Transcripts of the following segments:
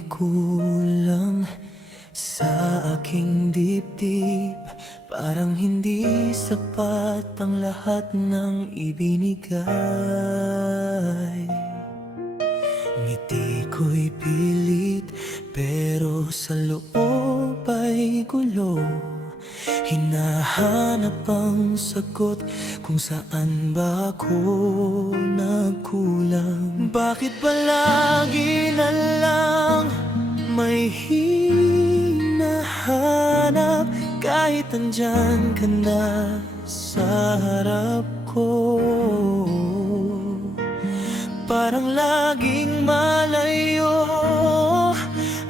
may kulang sa aking dibdib. Parang hindi sapat ang lahat ng ibinigay. Ngiti ko'y pilit, pero sa loob ay gulo. Hinahanap ang sagot kung saan ba ako nagkulang. Bakit ba lagi na lang may hinahanap kahit andyan ka na sa harap ko? Parang laging malayo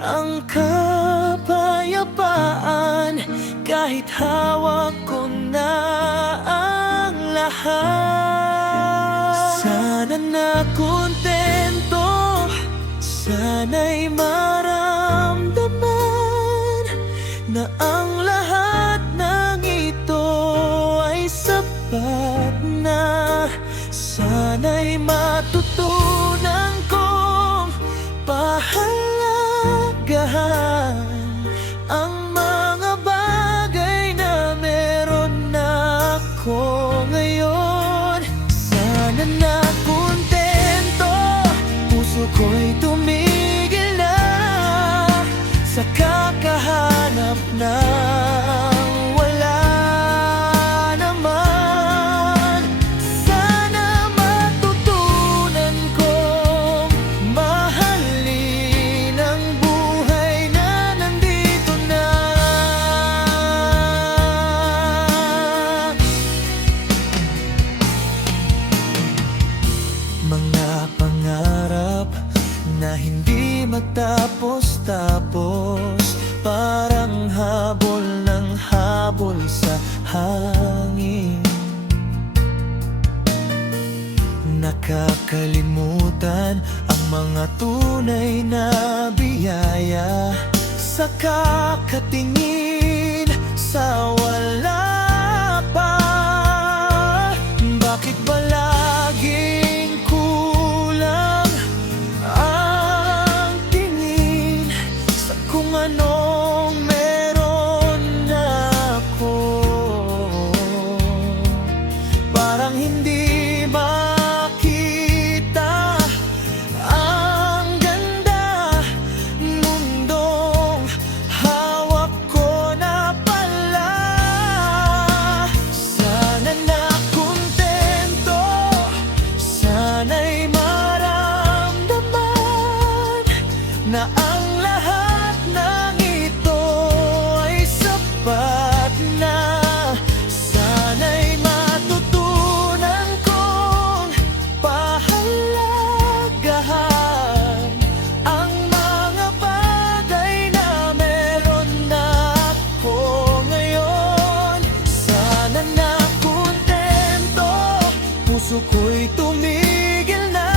ang kapayapaan kahit hawak ko na ang lahat. Sana na kontento, sana'y maramdaman na ang lahat ng ito ay sapat na. Sana'y matutunan kong pahalagahan ang mga bagay na meron na ako ngayon. Sana na kontento, puso ko'y tumigil na sa kakahanap ng wala naman. Sana matutunan kong mahalin ang buhay na nandito na. Mga pangarap na hindi matapos-tapos, parang habol ng habol sa hangin. Nakakalimutan ang mga tunay na biyaya sa kakatingin sa wala pa. Bakit ba laging kulang ang tingin sa kung anong meron na ako? Parang hindi makita ang ganda mundong hawak ko na pala. Sana na kontento, sana'y maramdaman na ang lahat ng ito ay sapat na. Sana'y matutunan kong pahalagahan ang mga bagay na meron na ako ngayon. Sana na kontento, puso ko'y tumigil na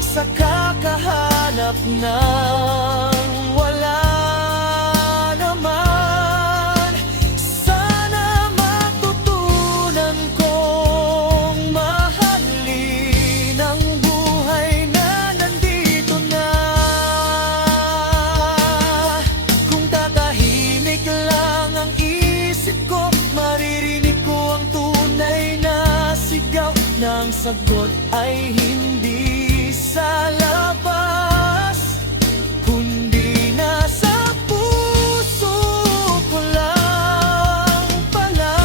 sa kakahanap ng wala naman. Sana matutunan kong mahalin ang buhay na nandito na. Kung tatahimik lang ang isip ko, maririnig ko ang tunay na sigaw ng sagot ay hindi sa labas, kundi nasa puso ko lang pala.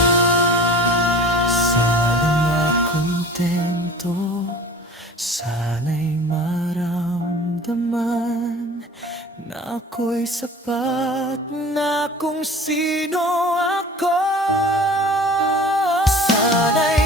Sana makontento, sana'y maramdaman na ako'y sapat na kung sino ako. Sana'y